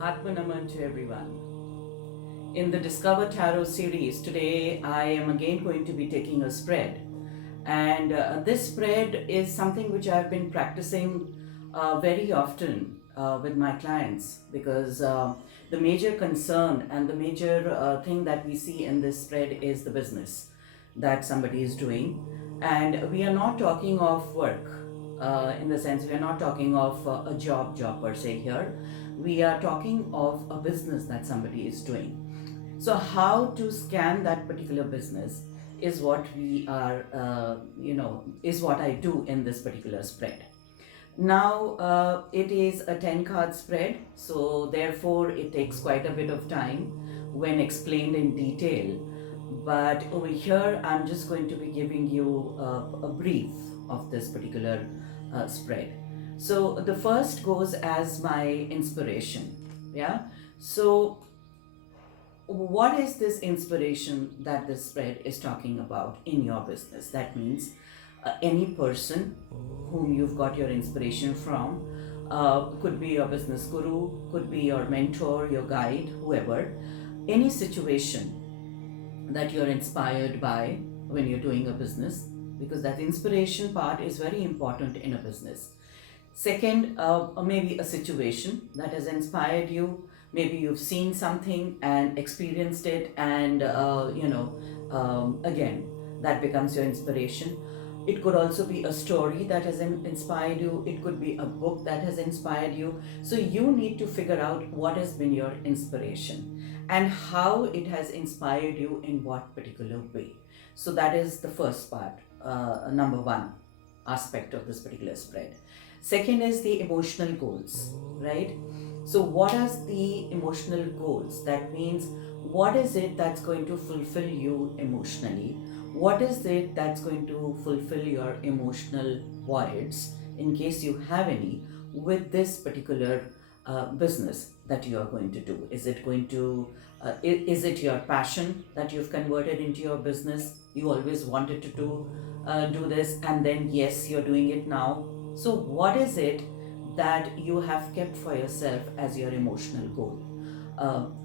Atmanaman to everyone. In the Discover Tarot series, today I am again going to be taking a spread. And this spread is something which I've been practicing very often with my clients because the major concern and the major thing that we see in this spread is the business that somebody is doing. And we are not talking of work in the sense we are not talking of a job per se here. We are talking of a business that somebody is doing. So how to scan that particular business is what we are, is what I do in this particular spread. Now, it is a 10 card spread, so therefore it takes quite a bit of time when explained in detail. But over here, I'm just going to be giving you a brief of this particular spread. So the first goes as my inspiration. Yeah. So what is this inspiration that this spread is talking about in your business? That means any person whom you've got your inspiration from, could be your business guru, could be your mentor, your guide, whoever, any situation that you're inspired by when you're doing a business, because that inspiration part is very important in a business. Second, maybe a situation that has inspired you. Maybe you've seen something and experienced it, and again, that becomes your inspiration. It could also be a story that has inspired you. It could be a book that has inspired you. So you need to figure out what has been your inspiration and how it has inspired you in what particular way. So that is the first part, number one aspect of this particular spread. Second is the emotional goals, right? So what are the emotional goals? That means what is it that's going to fulfill you emotionally? What is it that's going to fulfill your emotional voids, in case you have any, with this particular business that you are going to do? Is it going to, is it your passion that you've converted into your business? You always wanted to do this, and then yes, you're doing it now. So what is it that you have kept for yourself as your emotional goal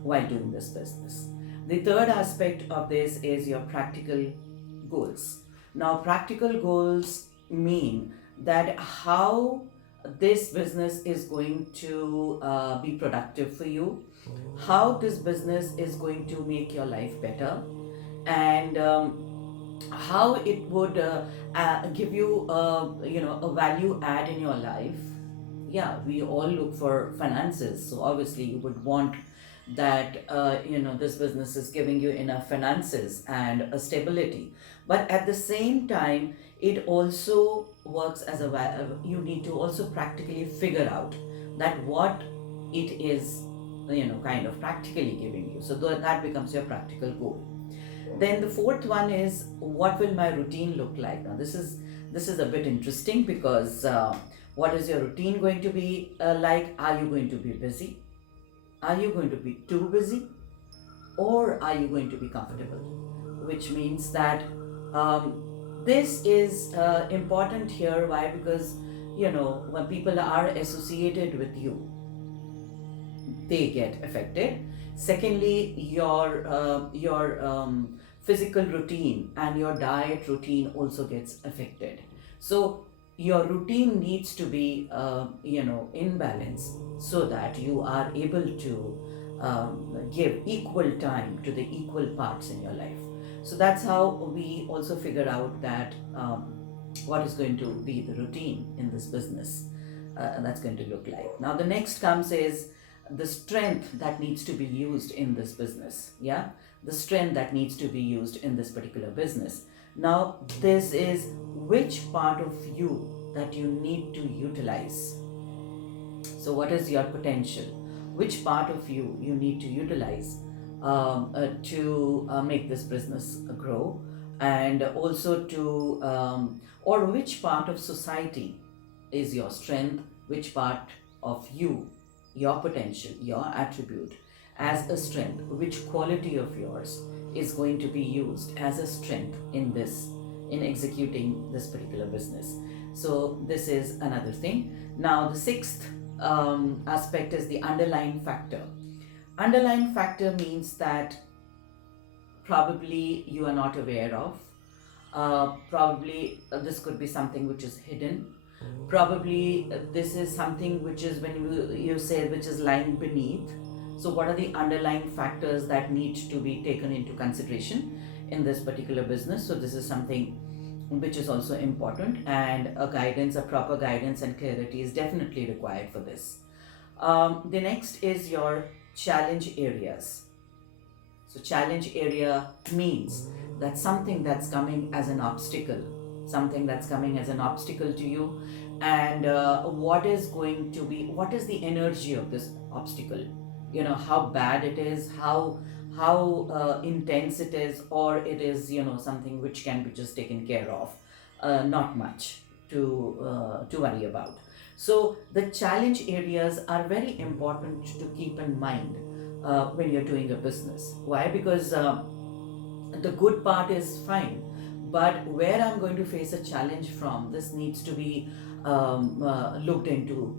while doing this business? The third aspect of this is your practical goals. Now, practical goals mean that how this business is going to be productive for you, how this business is going to make your life better, and how it would give you a value add in your life. Yeah, we all look for finances, so obviously you would want that this business is giving you enough finances and a stability, but at the same time it also works as you need to also practically figure out that what it is kind of practically giving you, so that becomes your practical goal. Then the fourth one is, what will my routine look like? Now this is a bit interesting because what is your routine going to be like? Are you going to be busy? Are you going to be too busy? Or are you going to be comfortable? Which means that this is important here. Why? Because when people are associated with you, they get affected. Secondly, your physical routine and your diet routine also gets affected. So your routine needs to be in balance, so that you are able to give equal time to the equal parts in your life. So that's how we also figure out that what is going to be the routine in this business, and that's going to look like. Now the next comes is the strength that needs to be used in this business. Yeah, the strength that needs to be used in this particular business. Now this is which part of you that you need to utilize. So what is your potential? Which part of you need to utilize to make this business grow, and also to or which part of society is your strength? Which part of you, your potential, your attribute as a strength, which quality of yours is going to be used as a strength in executing this particular business? So this is another thing. Now the sixth aspect is the underlying factor. Underlying factor means that probably you are not aware of. Probably this could be something which is hidden. Probably this is something which is, when you say, which is lying beneath. So what are the underlying factors that need to be taken into consideration in this particular business? So this is something which is also important, and a proper guidance and clarity is definitely required for this. The next is your challenge areas. So challenge area means that something that's coming as an obstacle, to you, and what is the energy of this obstacle? How bad it is, how intense it is, or it is something which can be just taken care of, not much to worry about. So the challenge areas are very important to keep in mind when you're doing a business. Why? Because the good part is fine, but where I'm going to face a challenge from, this needs to be looked into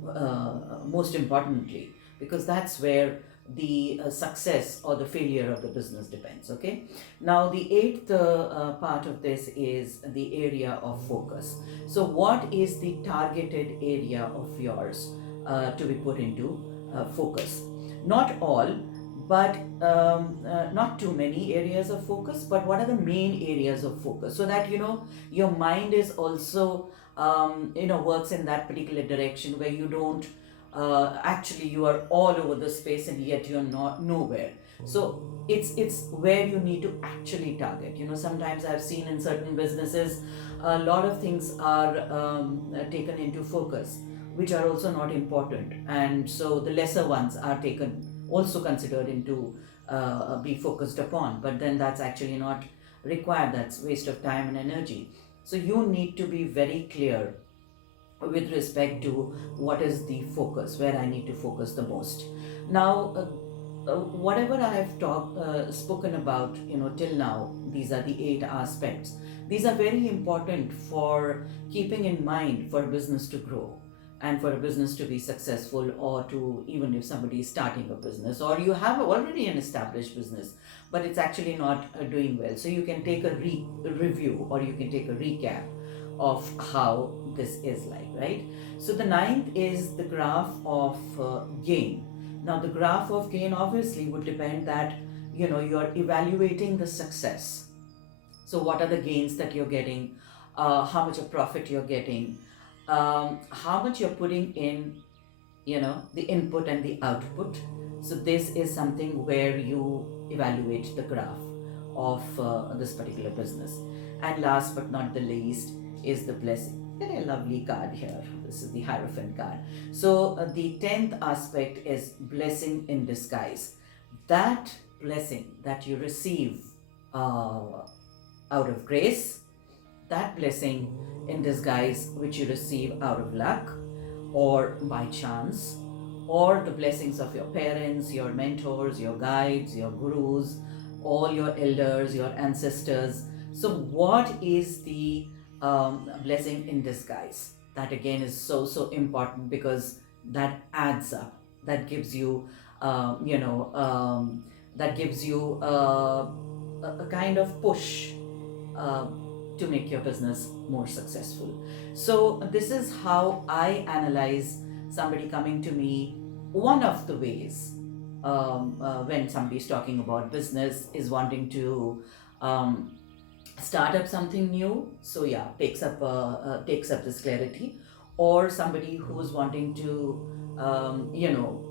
most importantly, because that's where the success or the failure of the business depends. Okay, now the eighth part of this is the area of focus. So what is the targeted area of yours to be put into focus? Not all, but not too many areas of focus, but what are the main areas of focus, so that your mind is also works in that particular direction, where you don't actually, you are all over the space and yet you're not nowhere. So it's where you need to actually target. Sometimes I've seen in certain businesses a lot of things are taken into focus, which are also not important, and so the lesser ones are taken, also considered into be focused upon, but then that's actually not required. That's waste of time and energy. So you need to be very clear with respect to what is the focus, where I need to focus the most. Now whatever I have spoken about till now, these are the 8 aspects. These are very important for keeping in mind for a business to grow, and for a business to be successful, or to, even if somebody is starting a business, or you have already an established business but it's actually not doing well, so you can take a review, or you can take a recap of how this is like, right? So the ninth is the graph of gain. Now the graph of gain obviously would depend that you're evaluating the success. So what are the gains that you're getting, how much of profit you're getting, how much you're putting in, the input and the output. So this is something where you evaluate the graph of this particular business. And last but not the least is the blessing. Get a lovely card here. This is the Hierophant card. So the 10th aspect is blessing in disguise. That blessing that you receive out of grace, that blessing in disguise which you receive out of luck or by chance, or the blessings of your parents, your mentors, your guides, your gurus, all your elders, your ancestors. So what is the blessing in disguise? That again is so important, because that adds up. That gives you, that gives you a kind of push to make your business more successful. So this is how I analyze somebody coming to me. One of the ways when somebody is talking about business, is wanting to start up something new. So yeah, takes up this clarity, or somebody who's wanting to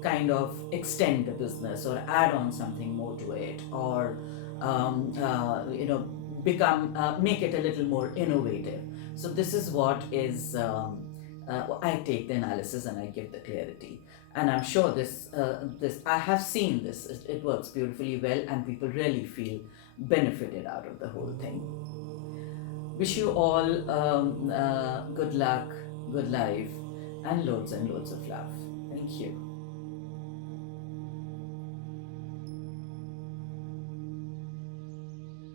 kind of extend the business, or add on something more to it, or become make it a little more innovative. So this is what is I take the analysis and I give the clarity, and I'm sure this I have seen this, it works beautifully well, and people really feel benefited out of the whole thing. Wish you all good luck, good life, and loads of love. Thank you.